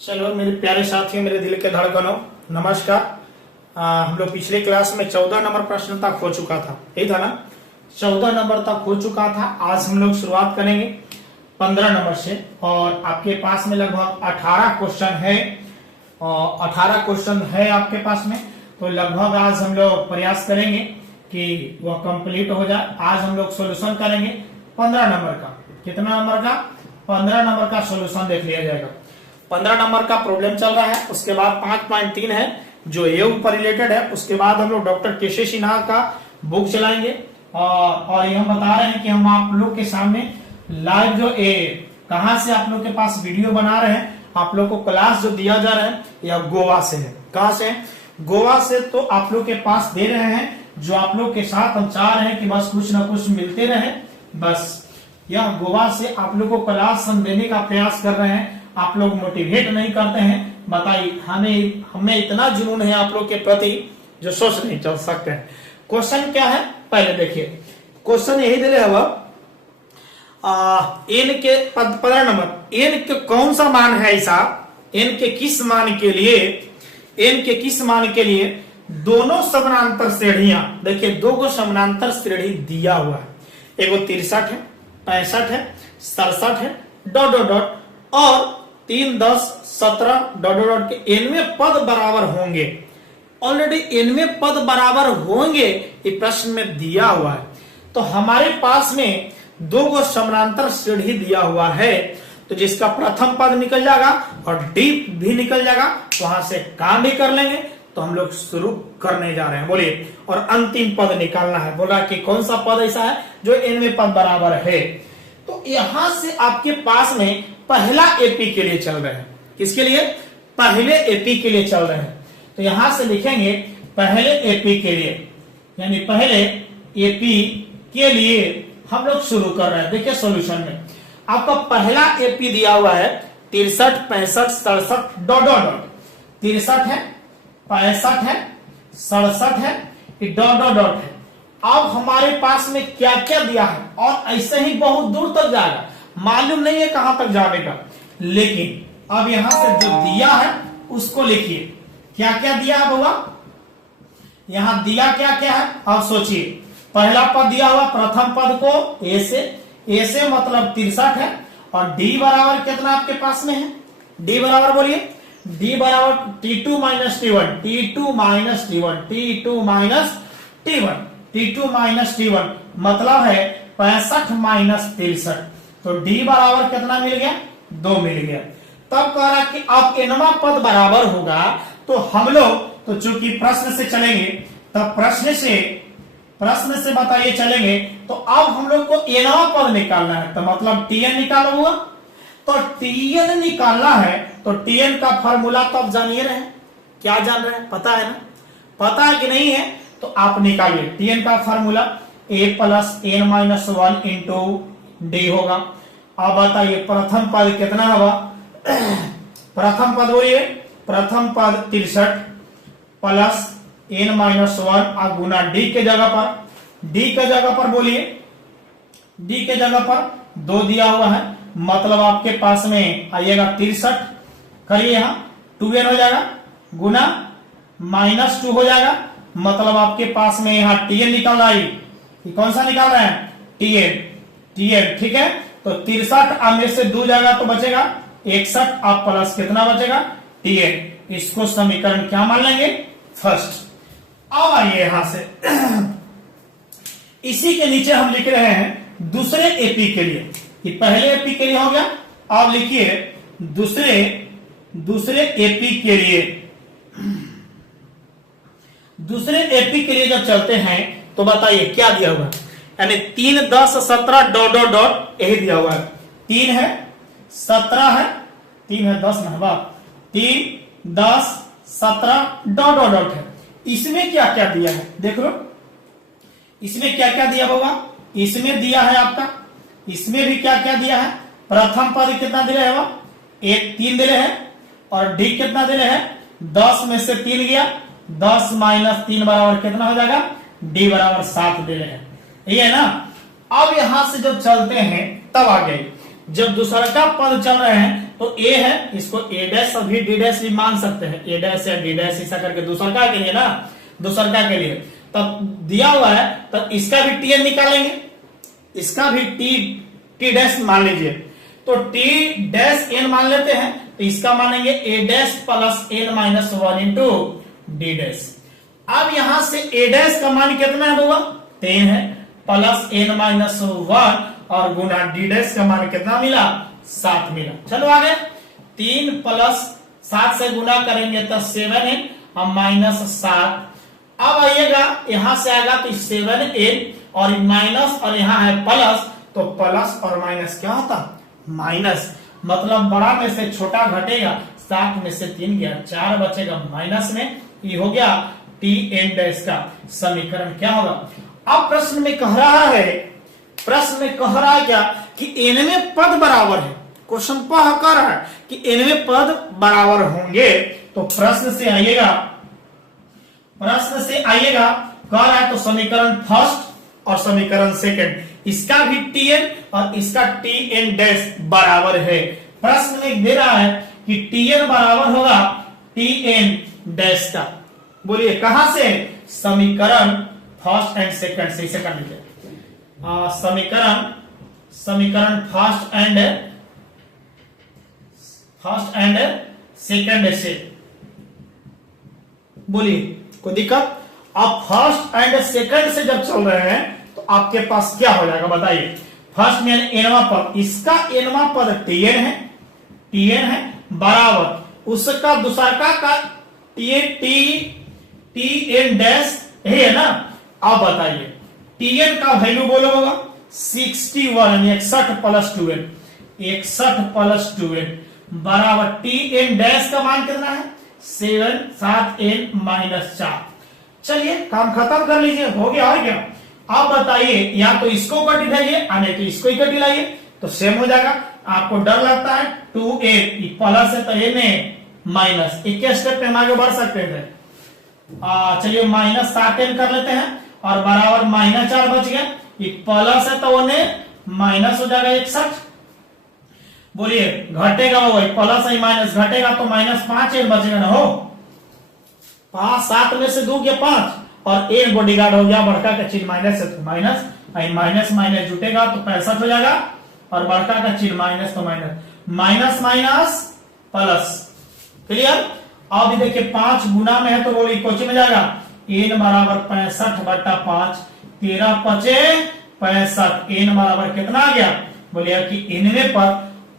चलो मेरे प्यारे साथियों, मेरे दिल के धड़कनों, नमस्कार। हम लोग पिछले क्लास में 14 नंबर प्रश्न तक हो चुका था, यही था ना। 14 नंबर तक हो चुका था। आज हम लोग शुरुआत करेंगे 15 नंबर से और आपके पास में लगभग 18 क्वेश्चन है और 18 क्वेश्चन है आपके पास में। तो लगभग आज हम लोग प्रयास करेंगे कि वह कंप्लीट हो जाए। आज हम लोग सोल्यूशन करेंगे 15 नंबर का। कितना नंबर का? 15 नंबर का सोल्यूशन देख लिया जाएगा। 15 नंबर का प्रॉब्लम चल रहा है। उसके बाद 5.3 है जो ये ऊपर रिलेटेड है। उसके बाद हम लोग डॉक्टर केशव सिन्हा का बुक चलाएंगे और ये हम बता रहे हैं कि हम आप लोग के सामने लाइव जो कहां से आप लोग के पास वीडियो बना रहे हैं। आप लोग को क्लास जो दिया जा रहा है यह गोवा से है। कहां से? गोवा से। तो आप लोग के पास दे रहे हैं जो आप लोग के साथ हम चाह रहे हैं कि बस कुछ ना कुछ मिलते रहे। बस यह गोवा से आप लोग को क्लास हम देने का प्रयास कर रहे हैं। आप लोग मोटिवेट नहीं करते हैं। बताइए, हमें इतना जुनून है आप लोग के प्रति जो सोच नहीं चल सकते हैं। क्वेश्चन क्या है पहले देखिए। क्वेश्चन यही दे रहे हैं वह एन के 15 नंबर। एन के कौन सा मान है ऐसा? एन के किस मान के लिए दोनों समानांतर श्रेणियां, देखिए दो समानांतर श्रेणी दिया हुआ है। एगो 63 है, 65 है, 67 है, डॉट डॉट डॉट और 3, 10, 17 डॉट डॉट के इनमें पद बराबर होंगे। ऑलरेडी इनमें पद बराबर होंगे ये प्रश्न में दिया हुआ है। तो हमारे पास में दो समानांतर श्रेणी दिया हुआ है, तो जिसका प्रथम पद निकल जाएगा और डी भी निकल जाएगा, वहां से काम भी कर लेंगे। तो हम लोग शुरू करने जा रहे हैं, बोलिए। और अंतिम पद निकालना है। बोला कि कौन सा पद ऐसा है जो इनमें पद बराबर है। तो यहां से आपके पास में पहला एपी के लिए चल रहे हैं। किसके लिए? पहले एपी के लिए चल रहे हैं। तो यहां से लिखेंगे पहले एपी के लिए, यानी पहले एपी के लिए हम लोग शुरू कर रहे हैं। देखिए सॉल्यूशन में आपका पहला एपी दिया हुआ है 63, 65, 67 डॉट डॉट डॉट। 63 है, 65 है, 67 है, डॉट डॉट डॉट है। अब हमारे पास में क्या क्या दिया है और ऐसे ही बहुत दूर तक जाएगा। मालूम नहीं है कहां तक जाने का, लेकिन अब यहां से जो दिया है उसको लिखिए। क्या क्या दिया है बाबा? यहां दिया क्या क्या है अब सोचिए। पहला पद दिया हुआ, प्रथम पद को ए से मतलब 63 है और डी बराबर कितना आपके पास में है? डी बराबर बोलिए। डी बराबर T2 minus T1, T2 minus T1, T2 minus T1, T2 minus T1 मतलब है 65 माइनस 63। तो डी बराबर कितना मिल गया? 2 मिल गया। तब कह रहा कि अब एनवा पद बराबर होगा। तो हम लोग तो चूंकि प्रश्न से चलेंगे, तब प्रश्न से बताइए चलेंगे। तो अब हम लोग को एनवा पद निकालना है। तो मतलब टीएन निकाला हुआ। तो टीएन निकालना है तो टीएन का फॉर्मूला तो आप जानिए रहे। क्या जान रहे हैं? पता है ना? पता है कि नहीं है? तो आप निकालिए टीएन का formula. a plus N minus 1 into D होगा। अब बताइए प्रथम पद कितना होगा? प्रथम पद बोलिए। प्रथम पद 63 प्लस एन माइनस 1 गुना डी के जगह पर बोलिए। डी के जगह पर 2 दिया हुआ है, मतलब आपके पास में आइएगा 63। करिए यहां 2n हो जाएगा गुना माइनस 2 हो जाएगा, मतलब आपके पास में यहां टीएन निकल रहा है। कौन सा निकाल रहे हैं? टीएन। ठीक है। तो 63 में से 2 जाएगा तो बचेगा 61। आप प्लस कितना बचेगा? टीएन। इसको समीकरण क्या मान लेंगे? फर्स्ट। अब आइए यहां से इसी के नीचे हम लिख रहे हैं दूसरे एपी के लिए। ये पहले एपी के लिए हो गया। अब लिखिए दूसरे एपी के लिए। दूसरे एपी के लिए जब चलते हैं तो बताइए क्या दिया हुआ है? यानी 3, 10, 17 डॉट डॉट डॉट यही दिया हुआ है। 3 है, 17 है, 3 है 10 ना, 3, 10, 17 डॉट डॉट डॉट है। इसमें क्या क्या दिया है देख लो। इसमें क्या क्या दिया होगा? इसमें दिया है आपका, इसमें भी क्या क्या दिया है? प्रथम पद कितना दे रहे हैं? 3 दे रहे हैं और डी कितना दे रहे हैं? 10 में से 3 गया, 10 माइनस 3 बराबर कितना हो जाएगा? डी बराबर 7 दे रहे हैं। ये है ना। अब यहां से जब चलते हैं तब आ गए, जब दूसरा का पद चल रहे हैं तो ए है, इसको ए डैश और भी डी डैश भी मान सकते हैं, ए डैश या डी डैश ऐसा करके दूसरका के लिए ना, दूसरका के लिए तब दिया हुआ है, तब इसका भी टी एन निकालेंगे, इसका भी टी डैश मान लीजिए, तो टी डैश एन मान लेते हैं, तो इसका मानेंगे A dash plus N minus 1 into D dash. अब यहां से ए डैश का मान कितना है होगा 10 है, प्लस एन माइनस 1 और गुना डी डैश का मान कितना मिला 7 मिला। चलो आगे 3 प्लस 7 से गुना करेंगे तो 7n और माइनस 7। अब आइएगा यहां से आएगा तो 7n और माइनस और यहां है प्लस, तो प्लस और माइनस क्या होता माइनस, मतलब बड़ा में से छोटा घटेगा, 7 में से 3 गया, 4 बचेगा माइनस में, ये हो गया टी एन डैश का समीकरण क्या होगा। अब प्रश्न में कह रहा है, प्रश्न में कह रहा है क्या कि एनवे पद बराबर है, क्वेश्चन कह रहा है कि एनवे पद बराबर होंगे, तो प्रश्न से आइएगा, प्रश्न से आइएगा कह रहा है तो समीकरण फर्स्ट और समीकरण सेकंड, इसका भी टी एन और इसका टी एन डैश बराबर है। प्रश्न में दे रहा है कि टी एन बराबर होगा टी एन डैश का, बोलिए कहां से, समीकरण फर्स्ट एंड सेकंड से, इसे कर लीजिए समीकरण फर्स्ट एंड सेकंड से, बोलिए कोई दिक्कत। आप फर्स्ट एंड सेकंड से जब चल रहे हैं तो आपके पास क्या हो जाएगा बताइए, फर्स्ट में एनवा पद, इसका एनवा पद टी एन है बराबर उसका दूसरा का टी एन डैश है ना। अब बताइए टी एन का वैल्यू बोलो होगा 61 61 प्लस 2n 61 प्लस 2n बराबर टी एन डैश का मान कितना है 7 7n माइनस 4। चलिए काम खत्म कर लीजिए, हो गया और क्या। आप बताइए या तो इसको कट दिलाइए या नहीं तो इसको ही कट दिलाइए तो सेम हो जाएगा। आपको डर लगता है 2n प्लस है तो n है माइनस, एक स्टेप पे हम आगे बढ़ सकते थे। चलिए माइनस 7n कर लेते हैं और बराबर माइनस 4 बच गया, ये प्लस है तो उन्हें माइनस हो जाएगा 61। बोलिए घटेगा वो प्लस है माइनस घटेगा तो माइनस 5n बचेगा ना, हो 5 7 में से 2 गया 5 और n बॉडीगार्ड हो गया, बड़का का चिन्ह माइनस है तो माइनस, माइनस माइनस जुटेगा तो 65 हो जाएगा और बड़का का चिन्ह माइनस तो minus, minus minus plus, clear. अब देखिए 5 गुना में है तो बोलिए कोची में जाएगा n बराबर 65/5, 13 पचे 65, n बराबर कितना आ गया बोलिए कि इनमें पद।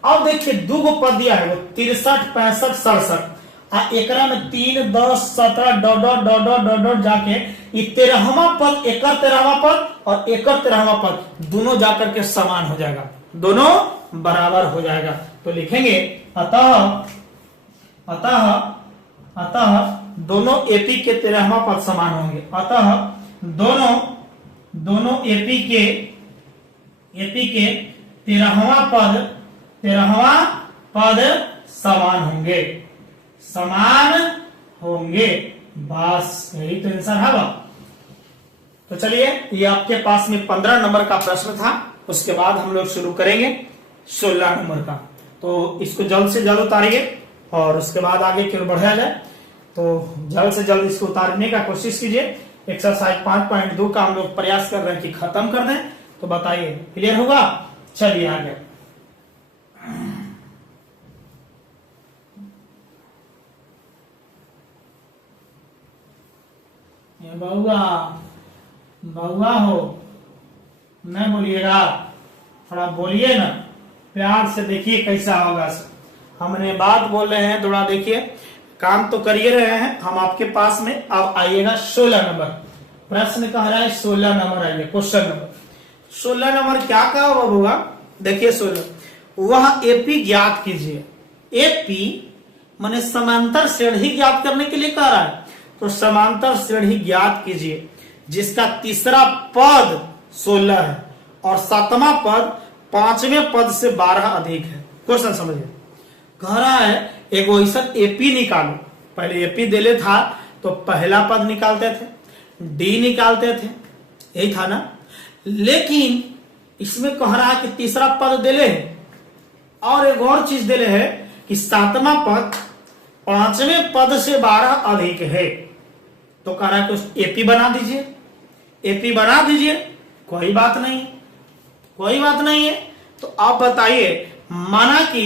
अब देखिए दो गो पद दिया है वो 63 65 67 एकरा में 3 10 17 dot dot dot dot dot dot जाके 13वां पद, एक 13वां पद और एक 13वां पद दोनों जाकर के समान हो जाएगा, दोनों बराबर हो जाएगा। तो लिखेंगे अतः दोनों एपी के 13वां पद समान होंगे, अतः दोनों एपी के 13वां पद समान होंगे, बस यही तो आंसर है। तो चलिए ये आपके पास में 15 नंबर का प्रश्न था, उसके बाद हम लोग शुरू करेंगे 16 नंबर का। तो इसको जल्द से जल्द उतारिए और उसके बाद आगे क्यों बढ़ाया जाए, तो जल्द से जल्द इसको उतारने का कोशिश कीजिए। एक्सरसाइज 5.2 का हम लोग प्रयास कर रहे हैं कि खत्म कर दें, तो बताइए क्लियर होगा। चलिए आगे बहुआ हो नहीं बोलिएगा, थोड़ा बोलिए ना प्यार से, देखिए कैसा होगा। हमने बात बोल रहे हैं, थोड़ा देखिए काम तो करिए रहे हैं हम आपके पास में। अब आइएगा 16 नंबर, प्रश्न कह रहा है 16 नंबर, आइए क्वेश्चन नंबर 16 नंबर क्या कहा होगा। देखिए 16, वह एपी ज्ञात कीजिए। एपी माने समांतर श्रेणी ज्ञात करने के लिए कह रहा है, तो समांतर श्रेणी ज्ञात कीजिए जिसका तीसरा पद 16 है और 7वां पद 5वें पद से 12 अधिक है। क्वेश्चन समझिए, कह रहा है एक वैसा एपी निकालो। पहले एपी देले था तो पहला पद निकालते थे, डी निकालते थे, यही था ना। लेकिन इसमें कह रहा है कि तीसरा पद देले है और एक और चीज देले है कि सातवां पद पांचवें पद से 12 अधिक है, तो कह रहा है कि एपी बना दीजिए। एपी बना दीजिए, कोई बात नहीं, कोई बात नहीं है। तो आप बताइए, माना कि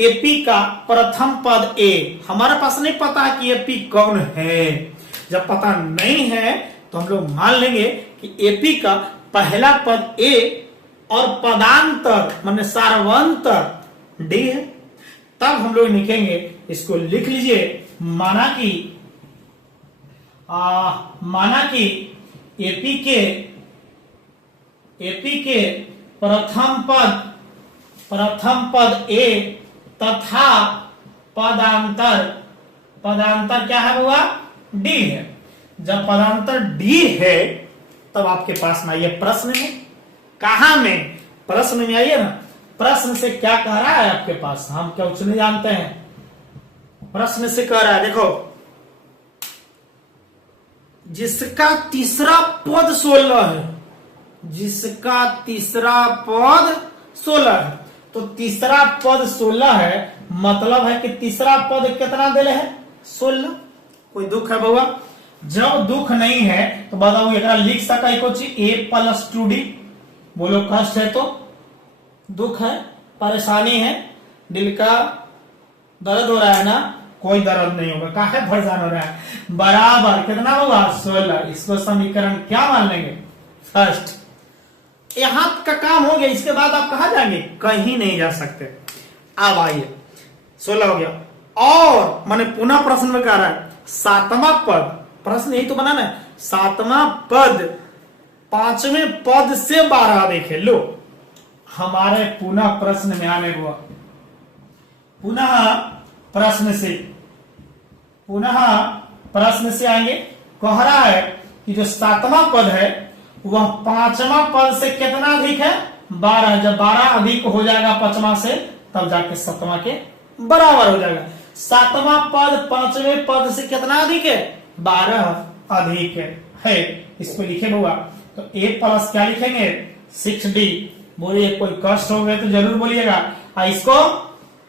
एपी का प्रथम पद ए, हमारे पास नहीं पता कि एपी कौन है। जब पता नहीं है तो हम लोग मान लेंगे कि एपी का पहला पद ए और पदांतर माने सार्वंतर डी है। तब हम लोग लिखेंगे, इसको लिख लीजिए, माना कि एपी के प्रथम पद ए तथा पदांतर क्या है हुआ, डी है। जब पदांतर डी है तब आपके पास में आइए प्रश्न में। कहा में प्रश्न में आइए ना, प्रश्न से क्या कह रहा है आपके पास, हम क्या कुछ नहीं जानते हैं। प्रश्न से कह रहा है, देखो, जिसका तीसरा पद 16 है, जिसका तीसरा पद 16 है, तो तीसरा पद 16 है, मतलब है कि तीसरा पद कितना दिले है, 16। कोई दुख है बउआ? जब दुख नहीं है तो बताओ एक लिख सका ए प्लस 2d। बोलो कष्ट है तो दुख है, परेशानी है, दिल का दर्द हो रहा है ना, कोई दर्द नहीं होगा, काहे परेशान हो रहा है, बराबर कितना होगा 16। इसको समीकरण क्या मान लेंगे, फर्स्ट। यहां का काम हो गया, इसके बाद आप कहां जाएंगे, कहीं नहीं जा सकते। अब आइए 16 हो गया। और मैंने पुनः प्रश्न में कह रहा है सातवां पद, प्रश्न यही तो बनाना है, सातवां पद पांचवें पद से 12 देखे। लो हमारे पुनः प्रश्न में आने हुआ, पुनः प्रश्न से आएंगे। कह रहा है कि जो सातवां पद है वह पांचवा पद से कितना अधिक है, 12। जब 12 अधिक हो जाएगा पांचवा से, तब जाके सातवां के बराबर हो जाएगा। सातवां पद पांचवें पद से कितना अधिक है, 12 अधिक है। इसको लिखे हुआ, तो ए प्लस क्या लिखेंगे, 6d। बोलिए कोई कष्ट हो गए तो जरूर बोलिएगा। इसको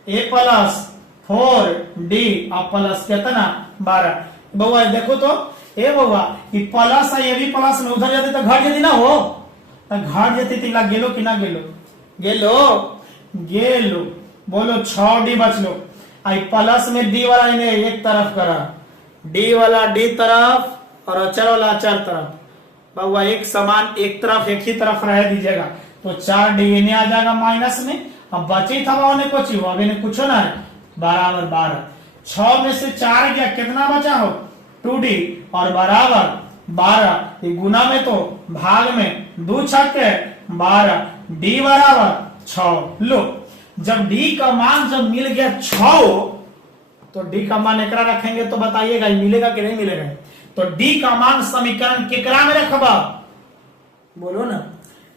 ए प्लस 4d और प्लस कितना 12। बउआ देखो तो, ए बउआ ये प्लस है, ये भी प्लस में उधर जाते तो घट जाती ना हो, तो घट जाती तो गेलो कि ना गेलो। बोलो 6d बचलो। आई प्लस में डी वाला इन्हें एक तरफ करा, डी वाला डी तरफ और अचर वाला अचर तरफ। बउआ एक समान एक तरफ एक ही तरफ रह दीजिएगा, तो 4d इन्हें आ जाएगा माइनस में। अब बची था कुछ ना है, बराबर 12। 6 में से 4 गया, कितना बचा हो 2d और बराबर 12। ये गुना में तो भाग में 2 छक्के 12, d बराबर 6। लो जब d का मान जब मिल गया 6, तो d का मान एकरा रखेंगे तो बताइएगा मिलेगा कि नहीं मिलेगा। तो d का मान समीकरण केकरा में रखबा, बोलो ना।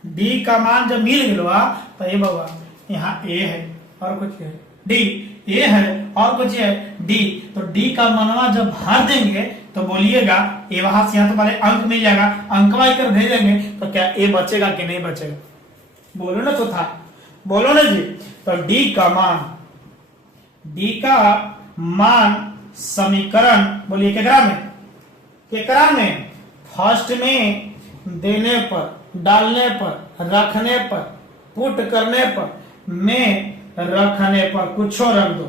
d का मान जब मिल गया तो ये बाबा यहाँ a है और कुछ है, d a है और कुछ है d। तो d का मनवा जब भर देंगे तो बोलिएगा ए वहां से यहाँ तो पहले अंक मिल जाएगा, अंकवा कर भेजेंगे तो क्या ए बचेगा कि नहीं बचेगा, बोलो ना। तो था बोलो ना जी। तो d का मान समीकरण बोलिए केकरा में फर्स्ट में देने पर, डालने पर, रखने पर, पुट करने पर, में रखने पर कुछ रख दो,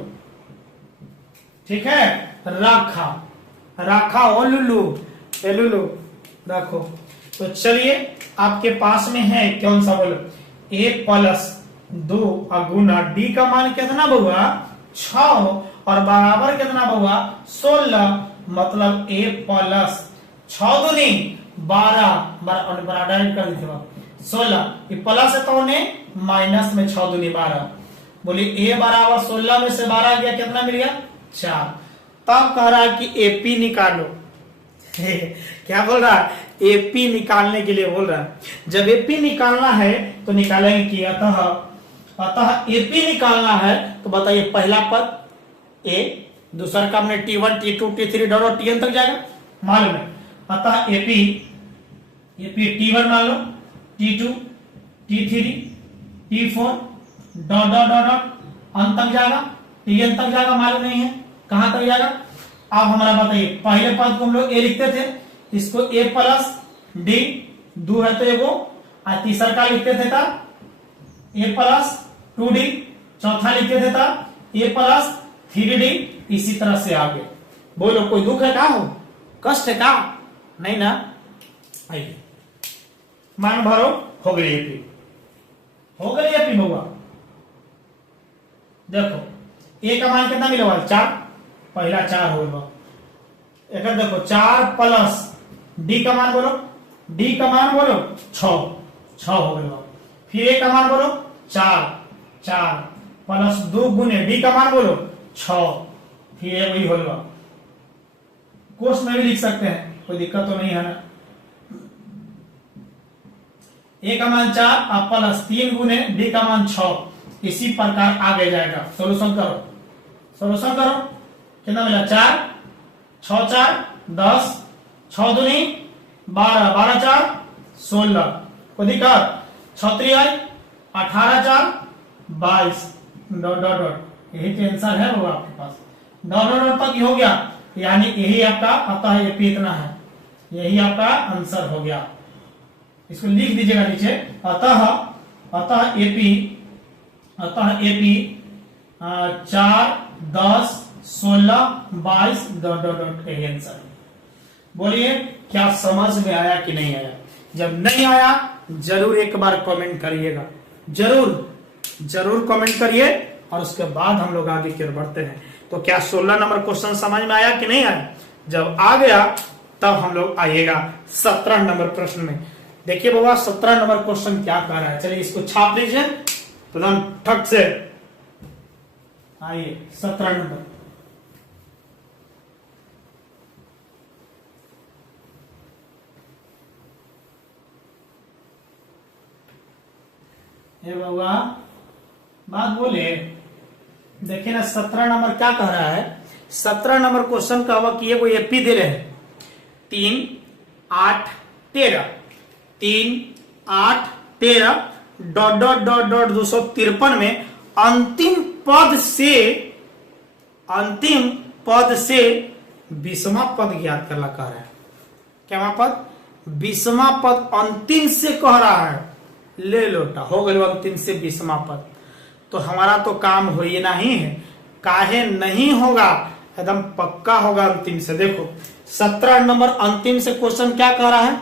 ठीक है। रखा ओ लुलू रखो। तो चलिए आपके पास में है कौन सा, बोलो a प्लस 2 और गुना d का मान कितना बउआ 6 और बराबर कितना बउआ 16। मतलब a प्लस 6 दूनी 12 बराबर कर दीजिए 16। ये प्लस है तो उन्हें माइनस में 6 दूनी 12। बोलिए a बराबर 16 में से 12 गया, कितना मिल गया 4। तब कह रहा है कि एपी निकालो। क्या बोल रहा है, एपी निकालने के लिए बोल रहा है। जब एपी निकालना है तो निकालेंगे कि अतः एपी निकालना है तो बताइए पहला पद ए, दूसरा का हमने T1 T2 T3 dot Tn तक जाएगा मालूम है। अतः एपी T1 मान लो, T2 T3 T4 डॉट अंत तक जाएगा टीएन तक जाएगा मालूम नहीं है, कहां तक जाएगा। अब हमारा बताइए, पहले पद को हम लोग ए लिखते थे, इसको ए प्लस डी, दो है तो एगो, और तीसरा का लिखते थे था ए प्लस 2d, चौथा लिखते थे था ए प्लस 3d, इसी तरह से आगे। बोलो कोई दुख है का, हो कष्ट है का, नहीं ना। आइए मान भरो, हो गई एपी, हो गई एपी बउआ। देखो ए का मान कितना मिलेगा, 4, पहला 4 होगा। एक देखो 4 प्लस डी का मान बोलो, डी का मान बोलो 6 हो गया। फिर ए का मान बोलो 4 प्लस 2 गुने डी का मान बोलो 6, फिर वही होगा। कोष्ठ में भी लिख सकते हैं, कोई दिक्कत तो नहीं है ना। ए का मान 4 और प्लस 3 गुने डी का मान 6, इसी प्रकार आगे जाएगा। सोल्यूशन करो, सोल्यूशन करो, कितना मिला 4, 6 4 10, 6 दूनी 12, 12 4 16, कोई दिक्कत, 6 3 18 4 22, डॉट डॉट डॉट, यही तो आंसर है वो आपके पास। डॉट डॉट डॉट तक हो गया, यानी यही आपका अतः एपी इतना है, यही आपका आंसर हो गया। इसको लिख दीजिएगा नीचे, अतः एपी 4 10 16 22 डॉट डॉट डॉट, यही आंसर है। बोलिए क्या समझ में आया कि नहीं आया। जब नहीं आया जरूर एक बार कमेंट करिएगा, जरूर कमेंट करिए, और उसके बाद हम लोग आगे की ओर बढ़ते हैं। तो क्या 16 नंबर क्वेश्चन समझ में आया कि नहीं आया। जब आ गया तब हम लोग आइएगा 17 नंबर प्रश्न में। देखिए बाबा 17 नंबर क्वेश्चन क्या कह रहा है, चलिए इसको छाप लीजिए एकदम ठक से। आइए 17 नंबर, ये बाबा बात बोले। देखिए ना 17 नंबर क्या कह रहा है। 17 नंबर क्वेश्चन का हुआ कि ये कोई एपी दे रहे हैं 3 8 13, 3 8 13 डॉट डॉट डॉट डॉट 253 में अंतिम पद से 20वां पद ज्ञात करना कह रहा है। क्या पद, 20वां पद अंतिम से कह रहा है। ले लोटा, हो गए अंतिम से 20वां पद। तो हमारा तो काम हो ही नहीं है, काहे नहीं होगा, एकदम पक्का होगा अंतिम से। देखो 17 नंबर अंतिम से क्वेश्चन क्या कह रहा है,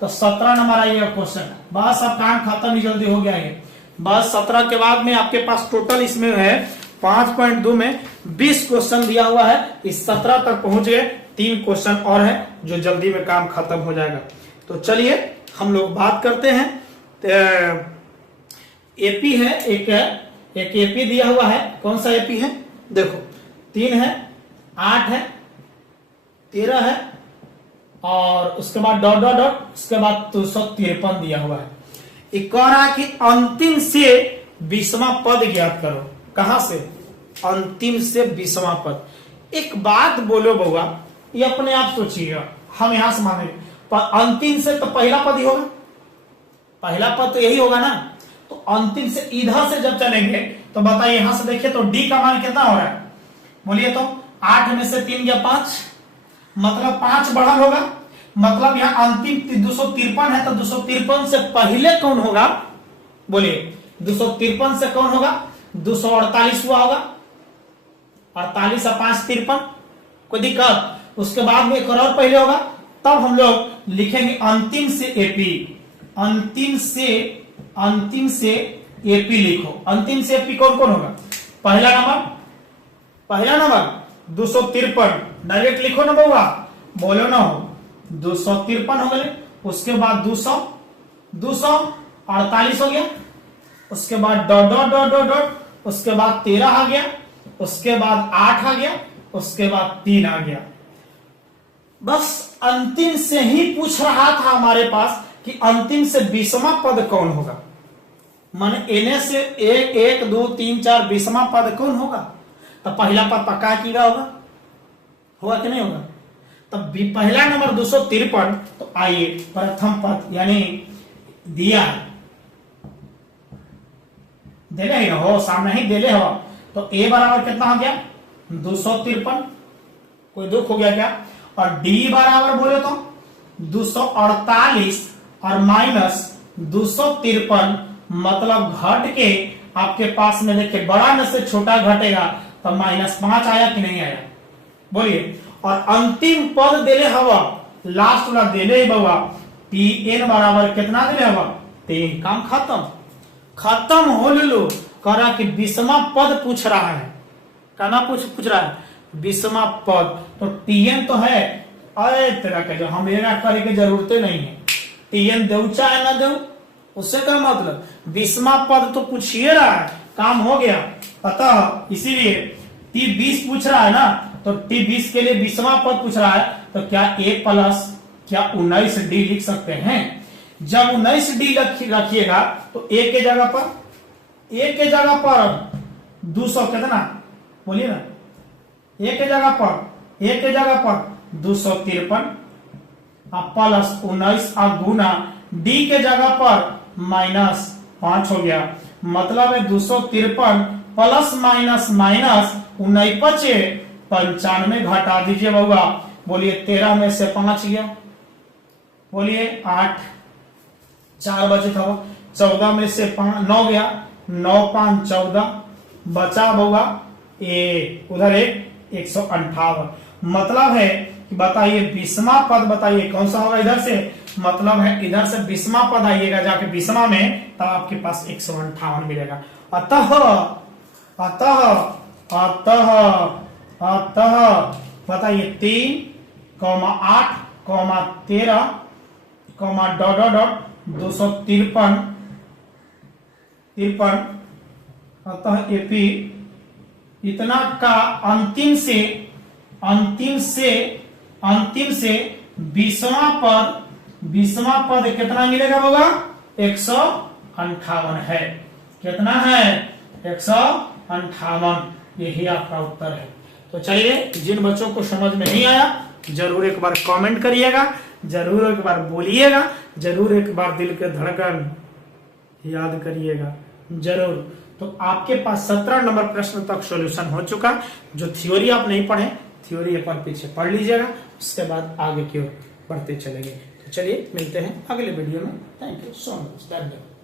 तो 17 नंबर आइएगा क्वेश्चन। बस अब काम खत्म ही जल्दी हो गया है। बस 17 के बाद में आपके पास टोटल इसमें है 5.2 में 20 क्वेश्चन दिया हुआ है। इस 17 तक पहुंच गए, 3 क्वेश्चन और है जो जल्दी में काम खत्म हो जाएगा। तो चलिए हम लोग बात करते हैं। एपी है, एक एपी दिया हुआ है। कौन सा एपी है, देखो 3 है, 8 है, 13 है, और उसके बाद डॉट डॉट डॉट, उसके बाद 253 दिया हुआ है। एक कह रहा है कि अंतिम से 20वां पद ज्ञात करो। कहां से, अंतिम से 20वां पद। एक बात बोलो बउआ, ये अपने आप सोचिएगा, हम यहां से मानेंगे पर अंतिम से तो पहला पद ही होगा, पहला पद तो यही होगा ना। तो अंतिम से इधर से जब चलेंगे तो बताइए, यहां से देखिए तो डी का मान कितना हो रहा है, बोलिए तो 8 में से 3 गया 5, मतलब 5 बढ़ल होगा। मतलब यहाँ अंतिम 253 है, तो 253 से पहले कौन होगा, बोलिए 253 से कौन होगा, 248 हुआ होगा। 48 और 5 53, कोई दिक्कत। उसके बाद में एक और पहले होगा, तब हम लोग लिखेंगे अंतिम से एपी। अंतिम से एपी लिखो। अंतिम से एपी कौन कौन होगा, पहला नंबर 253 डायरेक्ट लिखो ना बउआ, बोलो ना हो 253 हो गए। उसके बाद 248 हो गया। उसके बाद dot dot dot dot dot, उसके बाद 13 आ गया, उसके बाद 8 आ गया, उसके बाद 3 आ गया। बस अंतिम से ही पूछ रहा था हमारे पास कि अंतिम से 20वां पद कौन होगा। माने इन्हें से 1 2 3 4 20वां पद कौन होगा। तो पहला पद पक्का कीड़ा होगा कि नहीं होगा। तब पहला नंबर 253। तो आइए प्रथम पद यानी दिया है, देले ही ना हो, सामने ही देले हो। तो ए बराबर कितना हो गया 253, कोई दुख हो गया क्या? और डी बराबर बोले तो 248 और माइनस 253, मतलब घट के आपके पास में देखिए बड़ा में से छोटा घटेगा तो -5 आया कि नहीं आया, बोलिए। और अंतिम पद देले हवा, लास्ट वाला देले ही बाबा Tn बराबर कितना देले हवा 3, काम खत्म हो लो। कह रहा कि 20वां पद पूछ रहा है, कहना पूछ रहा है 20वां पद, तो Tn तो है, अरे तेरा कह जो हम करे की जरूरत नहीं है, Tn दो चाहे ना दो उससे क्या मतलब, 20वां पद तो पूछिए रहा है, काम हो गया। अतः इसीलिए T20 पूछ रहा है ना, तो T20 के लिए 20वां पद पूछ रहा है, तो क्या A प्लस क्या 19D लिख सकते हैं? जब 19D रखिएगा तो A के जगह पर 200 कितना, बोलिए ना, A के जगह पर 253 प्लस 19 और गुना D के जगह पर -5 हो गया, मतलब है 253 प्लस माइनस 19 95 घटा दीजिए बउआ, बोलिए 13 में से 5 गया, बोलिए 8, 4 बचे था, 14 में से 9 गया, 9 5 14, बचा बउआ उधर 158, मतलब है कि बताइए 20वां पद बताइए कौन सा होगा इधर से, मतलब है इधर से 20वां पद आइएगा जाके 20वां में, तब आपके पास 158 मिलेगा। अतः बताइए 3, 8, 13, $253, अतः एपी इतना का अंतिम से 20वां पद कितना मिलेगा होगा 158 है, कितना है 158, यही आपका उत्तर है। तो चलिए, जिन बच्चों को समझ में नहीं आया जरूर एक बार कमेंट करिएगा, जरूर एक बार बोलिएगा, जरूर एक बार दिल के धड़कन याद करिएगा जरूर। तो आपके पास 17 नंबर प्रश्न तक सॉल्यूशन हो चुका, जो थ्योरी आप नहीं पढ़े थ्योरी एक बार पीछे पढ़ लीजिएगा, उसके बाद आगे की ओर बढ़ते चलेंगे। तो चलिए मिलते हैं अगले वीडियो में, थैंक यू सो मच, धन्यवाद।